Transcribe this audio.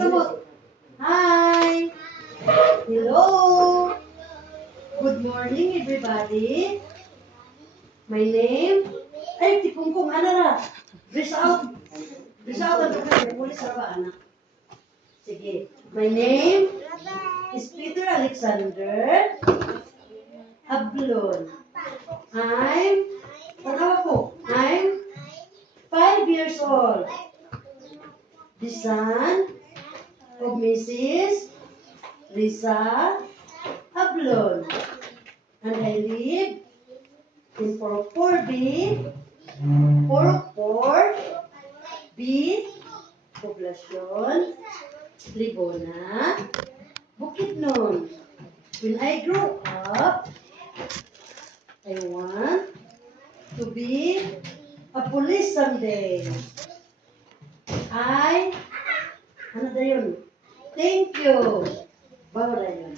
kamot. Hi! Hello! Good morning, everybody. My name? Ay, tipungkong, ano na? Dress out. Dress out ang kapatid. Pulis na ba, anak? Sige. My name is Peter Alexander Ablon. I'm 5 years old. The son of Mrs. Lisa Ablon. And I live in 404B, 404B, Poblacion, Libona, Bukidnon. When I grow up, I want to be a police someday. Ano na yun? Thank you. Bawal na yun.